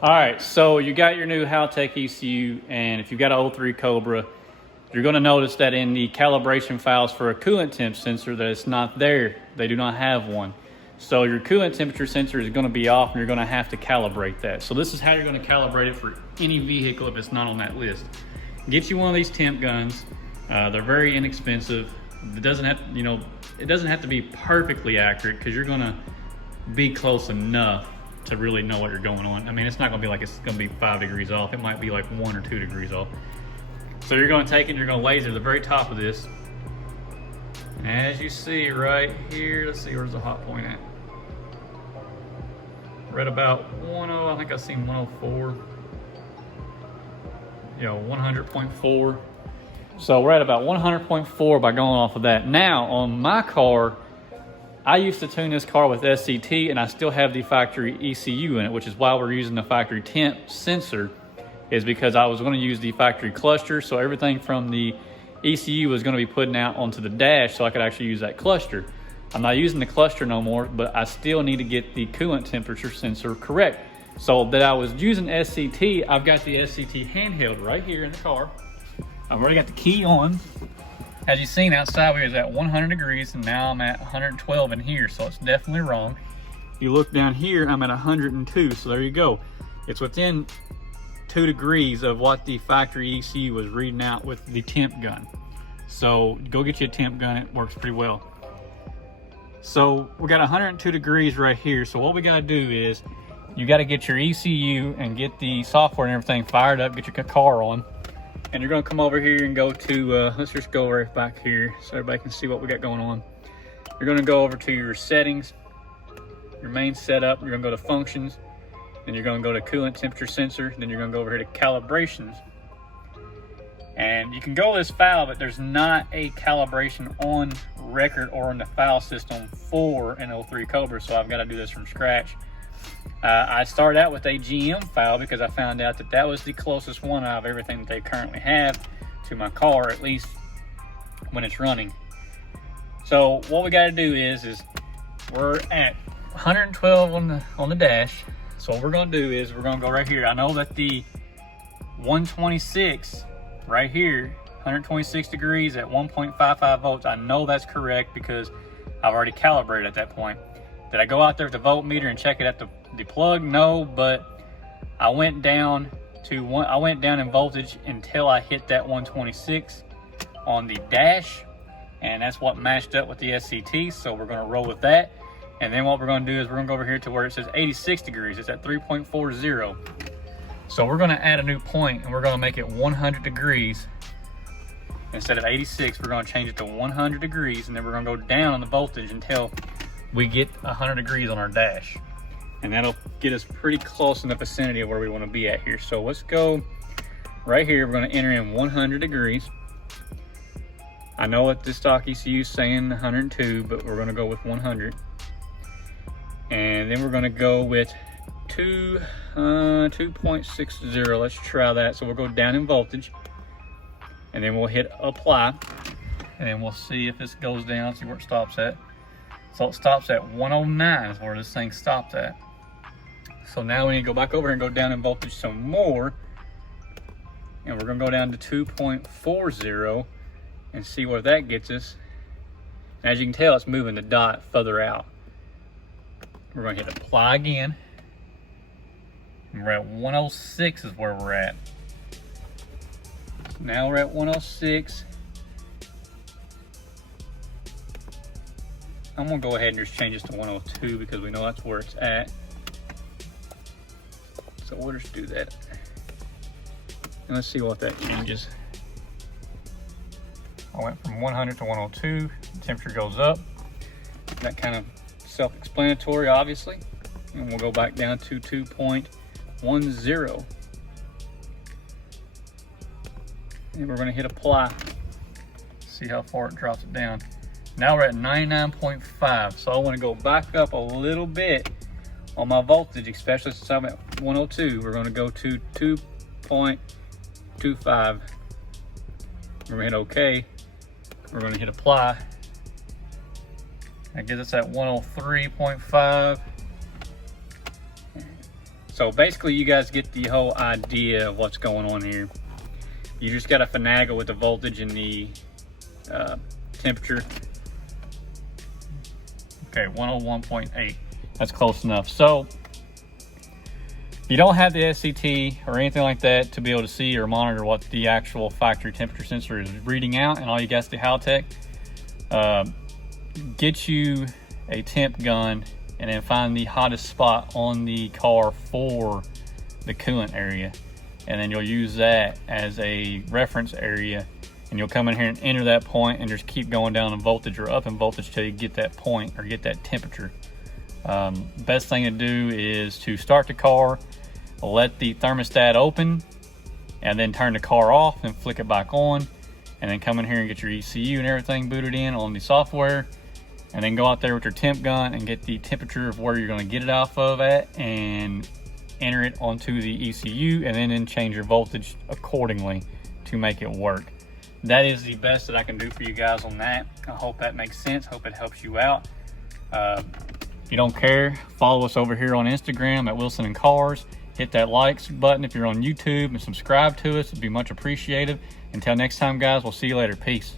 All right, so you got your new Haltech ECU, and if you've got an 03 Cobra, you're going to notice that in the calibration files for a coolant temp sensor that it's not there. They do not have one. So your coolant temperature sensor is going to be off, and you're going to have to calibrate that. So this is how you're going to calibrate it for any vehicle if it's not on that list. Get you one of these temp guns. They're very inexpensive. It doesn't have, it doesn't have to be perfectly accurate, because you're going to be close enough to really know what you're going on. I mean, it's not gonna be like it's gonna be 5 degrees off. It might be like 1 or 2 degrees off. So you're gonna take it and you're gonna laser the very top of this. As you see right here, let's see, where's the hot point at? Right about 10, I think I seen 104. 100.4. So we're at about 100.4 by going off of that. Now on my car, I used to tune this car with SCT, and I still have the factory ECU in it, which is why we're using the factory temp sensor, is because I was going to use the factory cluster, so everything from the ECU was going to be putting out onto the dash so I could actually use that cluster. I'm not using the cluster no more, but I still need to get the coolant temperature sensor correct. So that I was using SCT, I've got the SCT handheld right here in the car. I've already got the key on. As you've seen, outside we was at 100 degrees, and now I'm at 112 in here, so it's definitely wrong. You look down here, I'm at 102, so there you go. It's within 2 degrees of what the factory ECU was reading out with the temp gun. So go get you a temp gun, it works pretty well. So we got 102 degrees right here, so what we gotta do is, you gotta get your ECU and get the software and everything fired up, get your car on. And you're gonna come over here and go to, let's just go right back here so everybody can see what we got going on. You're gonna go over to your settings, your main setup, you're gonna go to functions, then you're gonna go to coolant temperature sensor, then you're gonna go over here to calibrations. And you can go to this file, but there's not a calibration on record or in the file system for an 03 Cobra, so I've gotta do this from scratch. I started out with a GM file because I found out that that was the closest one out of everything that they currently have to my car, at least when it's running. So what we got to do is we're at 112 on the dash. So what we're going to do is we're going to go right here. I know that the 126 right here, 126 degrees at 1.55 volts, I know that's correct because I've already calibrated at that point. Did I go out there with the voltmeter and check it at the plug? No, but I went down in voltage until I hit that 126 on the dash, and that's what matched up with the SCT, so we're gonna roll with that. And then what we're gonna do is we're gonna go over here to where it says 86 degrees. It's at 3.40. So we're gonna add a new point and we're gonna make it 100 degrees. Instead of 86, we're gonna change it to 100 degrees, and then we're gonna go down on the voltage until we get 100 degrees on our dash. And that'll get us pretty close in the vicinity of where we want to be at here. So let's go right here. We're going to enter in 100 degrees. I know what the stock ECU is saying 102, but we're going to go with 100. And then we're going to go with 2.60. Let's try that. So we'll go down in voltage, and then we'll hit apply, and then we'll see if this goes down, see where it stops at. So it stops at 109 is where this thing stopped at. So now we need to go back over and go down in voltage some more. And we're gonna go down to 2.40 and see where that gets us. And as you can tell, it's moving the dot further out. We're gonna hit apply again. And we're at 106 is where we're at. Now we're at 106. I'm gonna go ahead and just change this to 102 because we know that's where it's at. So we'll just do that. And let's see what that changes. I went from 100 to 102, the temperature goes up. That kind of self-explanatory, obviously. And we'll go back down to 2.10. And we're gonna hit apply. See how far it drops it down. Now we're at 99.5, so I want to go back up a little bit on my voltage, especially since I'm at 102. We're going to go to 2.25. We're going to hit OK. We're going to hit apply. That gives us at 103.5. So basically you guys get the whole idea of what's going on here. You just got to finagle with the voltage and the temperature. Okay, 101.8. That's close enough. So if you don't have the SCT or anything like that to be able to see or monitor what the actual factory temperature sensor is reading out, and all you got is the Haltech, get you a temp gun and then find the hottest spot on the car for the coolant area, and then you'll use that as a reference area, and you'll come in here and enter that point and just keep going down in voltage or up in voltage till you get that point or get that temperature. Best thing to do is to start the car, let the thermostat open, and then turn the car off and flick it back on, and then come in here and get your ECU and everything booted in on the software, and then go out there with your temp gun and get the temperature of where you're going to get it off of at, and enter it onto the ECU, and then change your voltage accordingly to make it work. That is the best that I can do for you guys on that. I hope that makes sense. Hope it helps you out. If you don't care, follow us over here on Instagram at Wilsonandcars. Hit that likes button if you're on YouTube, and subscribe to us. It'd be much appreciated. Until next time, guys, we'll see you later. Peace.